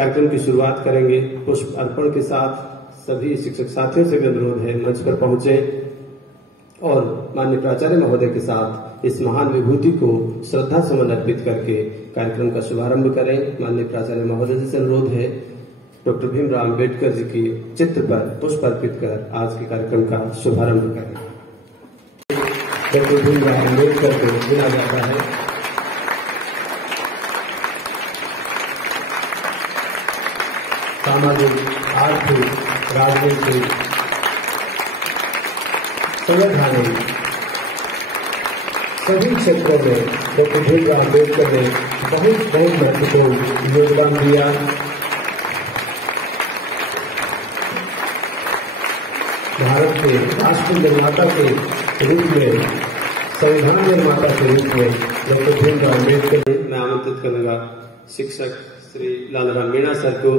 कार्यक्रम की शुरुआत करेंगे। पुष्प अर्पण के साथ सभी शिक्षक साथियों से भी अनुरोध है मंच पर पहुंचे और माननीय प्राचार्य महोदय के साथ इस महान विभूति को श्रद्धा सुमन अर्पित करके कार्यक्रम का शुभारंभ करें। माननीय प्राचार्य महोदय से अनुरोध है डॉक्टर भीमराव अम्बेडकर जी के चित्र पर पुष्प अर्पित कर आज के कार्यक्रम का शुभारंभ करें। डॉक्टर भीमराव अम्बेडकर को चुना जाता है। सामाजिक, आर्थिक, राजनीतिक, संवैधानिक सभी क्षेत्रों में डॉक्टर भीमराव अम्बेडकर ने बहुत महत्वपूर्ण योगदान दिया। भारत के राष्ट्र निर्माता के रूप में, संविधान निर्माता के रूप में डॉक्टर भीमराव अम्बेडकर। मैं आमंत्रित करूंगा शिक्षक श्री लालराम मीणा सर को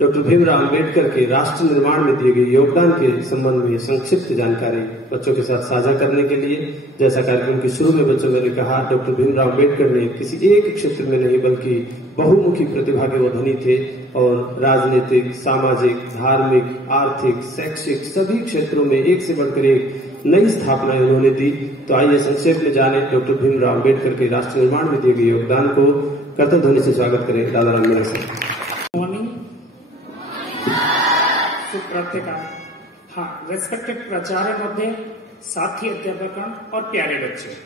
डॉक्टर भीमराव अम्बेडकर के राष्ट्र निर्माण में दिए गए योगदान के संबंध में संक्षिप्त जानकारी बच्चों के साथ साझा करने के लिए। जैसा कार्यक्रम के शुरू में बच्चों ने कहा, डॉक्टर भीमराव अम्बेडकर ने किसी एक क्षेत्र में नहीं बल्कि बहुमुखी प्रतिभा के वो धनी थे और राजनीतिक, सामाजिक, धार्मिक, आर्थिक, शैक्षिक सभी क्षेत्रों में एक से बढ़कर एक नई स्थापनाएं उन्होंने दी। तो आइए संक्षेप में जाने डॉक्टर भीमराव अम्बेडकर के राष्ट्र निर्माण में दिए गए योगदान को। करतल ध्वनि से स्वागत करें लालराम मीणा सर। हाँ, रेस्पेक्टेड प्राचार्य महोदय, साथी अध्यापकगण और प्यारे बच्चे,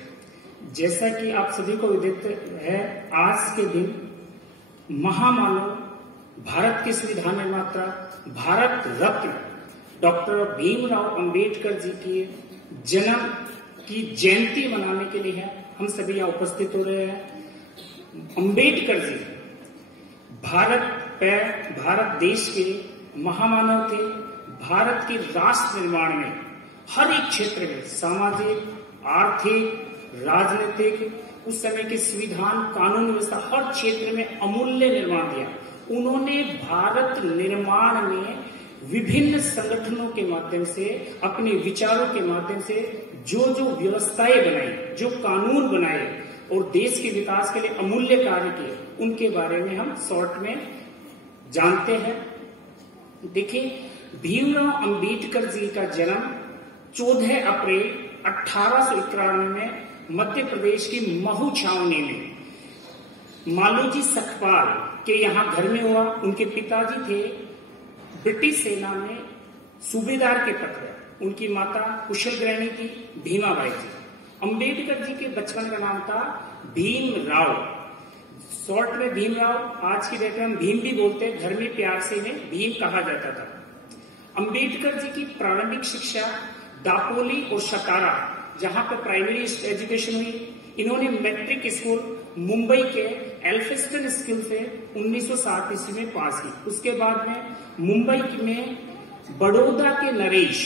जैसा कि आप सभी को विदित है, आज के दिन महामानव, भारत के संविधान निर्माता, भारत रत्न डॉक्टर भीमराव अम्बेडकर जी के जन्म की जयंती मनाने के लिए है। हम सभी यहाँ उपस्थित हो रहे हैं। अम्बेडकर जी भारत देश के महामानव थे। भारत के राष्ट्र निर्माण में हर एक क्षेत्र में, सामाजिक, आर्थिक, राजनीतिक, उस समय के संविधान, कानून व्यवस्था, हर क्षेत्र में अमूल्य निर्माण दिया। उन्होंने भारत निर्माण में विभिन्न संगठनों के माध्यम से, अपने विचारों के माध्यम से जो व्यवस्थाएं बनाई, जो कानून बनाए और देश के विकास के लिए अमूल्य कार्य किए, उनके बारे में हम शॉर्ट में जानते हैं। देखिए, भीमराव अम्बेडकर जी का जन्म 14 अप्रैल 1891 में मध्य प्रदेश की महू छावनी में मालूजी सखपाल के यहाँ घर में हुआ। उनके पिताजी थे ब्रिटिश सेना में सूबेदार के पद पर। उनकी माता कुशल गृहिणी थी भीमाबाई जी। अम्बेडकर जी के बचपन का नाम था भीमराव, शॉर्ट में भीमराव। आज की डेट में हम भीम भी बोलते हैं, घर में प्यार से इन्हें भीम कहा जाता था। अम्बेडकर जी की प्रारंभिक शिक्षा दापोली और सतारा, जहां पर प्राइमरी एजुकेशन हुई। इन्होंने मैट्रिक स्कूल मुंबई के एल्फिंस्टन स्कूल से 1960 ईस्वी में पास की। उसके बाद में मुंबई में बड़ौदा के नरेश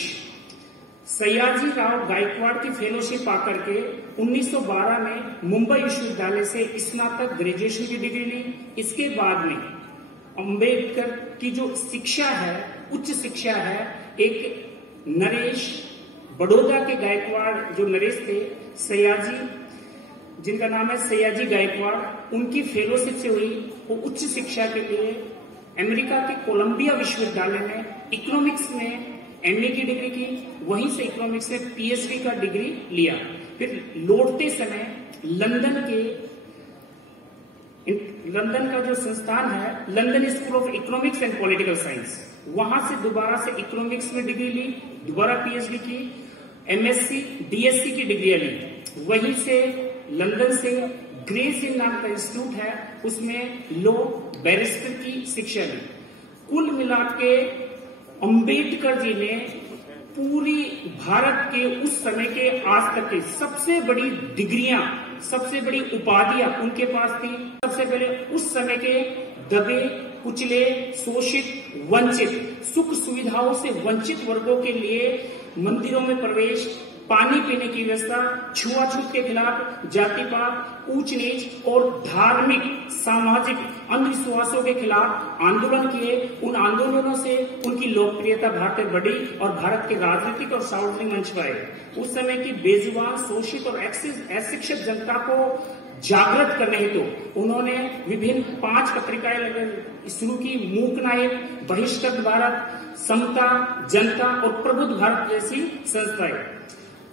सयाजी राव गायकवाड़ की फेलोशिप आकर के 1912 में मुंबई विश्वविद्यालय से स्नातक ग्रेजुएशन की डिग्री ली। इसके बाद में अम्बेडकर की जो शिक्षा है, उच्च शिक्षा है, एक नरेश, बड़ौदा के गायकवाड़ जो नरेश थे, सयाजी, जिनका नाम है सयाजी गायकवाड़, उनकी फेलोशिप से हुई। वो उच्च शिक्षा के लिए अमेरिका के कोलंबिया विश्वविद्यालय में इकोनॉमिक्स में एमए की डिग्री की, वहीं से इकोनॉमिक्स में पीएचडी का डिग्री लिया। फिर लौटते समय लंदन का जो संस्थान है, London school of economics and political science, वहां से दोबारा से इकोनॉमिक्स में डिग्री ली, दोबारा पीएचडी की, एमएससी, डीएससी की डिग्रियां ली। वहीं से लंदन से ग्रेस इन नाम का इंस्टीट्यूट है, उसमें लॉ बैरिस्टर की शिक्षा ली। कुल मिलाकर के अम्बेडकर जी ने पूरी भारत के उस समय के आज तक के सबसे बड़ी डिग्रियां, सबसे बड़ी उपाधियां उनके पास थी। सबसे पहले उस समय के दबे, कुचले, शोषित, वंचित, सुख सुविधाओं से वंचित वर्गों के लिए मंदिरों में प्रवेश, पानी पीने की व्यवस्था, छुआछूत के खिलाफ, जातिवाद, ऊंच नीच और धार्मिक सामाजिक अंधविश्वासों के खिलाफ आंदोलन किए। उन आंदोलनों से उनकी लोकप्रियता भारत में बढ़ी और भारत के राजनीतिक और सार्वजनिक मंच पर आए। उस समय की बेजुबान, शोषित और अशिक्षित जनता को जागृत करने हेतु उन्होंने विभिन्न 5 पत्रिकाएं शुरू की। मूक नायक, बहिष्कृत भारत, समता, जनता और प्रबुद्ध भारत जैसी संस्थाएं।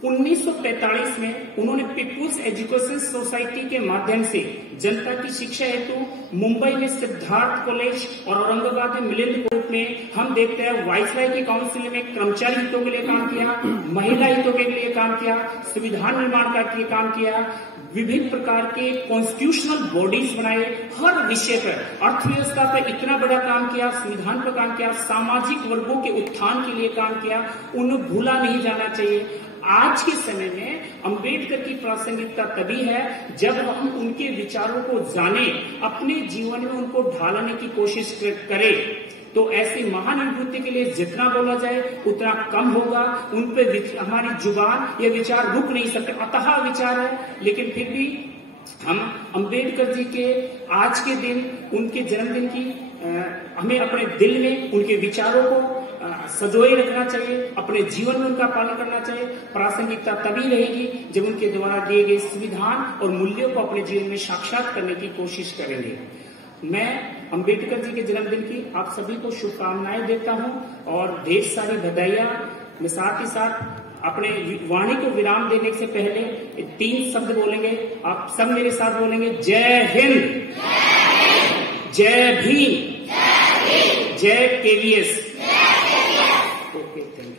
1943 में उन्होंने पीपुल्स एजुकेशन सोसाइटी के माध्यम से जनता की शिक्षा हेतु मुंबई में सिद्धार्थ कॉलेज और औरंगाबाद में मिलिंद कॉलेज में हम देखते हैं वाइसराय की काउंसिल में कर्मचारी हितों के लिए काम किया, महिला हितों के लिए काम किया, संविधान निर्माण का काम किया, विभिन्न प्रकार के कॉन्स्टिट्यूशनल बॉडीज बनाए, हर विषय पर, अर्थव्यवस्था पर इतना बड़ा काम किया, संविधान पर काम किया, सामाजिक वर्गों के उत्थान के लिए काम किया। उन्हें भूला नहीं जाना चाहिए। आज के समय में अंबेडकर की प्रासंगिकता तभी है जब हम उनके विचारों को जाने, अपने जीवन में उनको ढालने की कोशिश करें। तो ऐसी महान विभूति के लिए जितना बोला जाए उतना कम होगा। उन पे हमारी जुबान ये विचार रुक नहीं सकते, अतः विचार है। लेकिन फिर भी हम अंबेडकर जी के आज के दिन, उनके जन्मदिन की हमें अपने दिल में उनके विचारों को सजोए रखना चाहिए, अपने जीवन में उनका पालन करना चाहिए। प्रासंगिकता तभी रहेगी जब उनके द्वारा दिए गए संविधान और मूल्यों को अपने जीवन में साक्षात करने की कोशिश करेंगे। मैं अंबेडकर जी के जन्मदिन की आप सभी को शुभकामनाएं देता हूं और ढेर सारी बधाइयां। मैं साथ ही साथ अपने वाणी को विराम देने से पहले 3 शब्द बोलेंगे, आप सब मेरे साथ बोलेंगे। जय हिंद, जय भीम, जय केवीएस। Okay, thank you.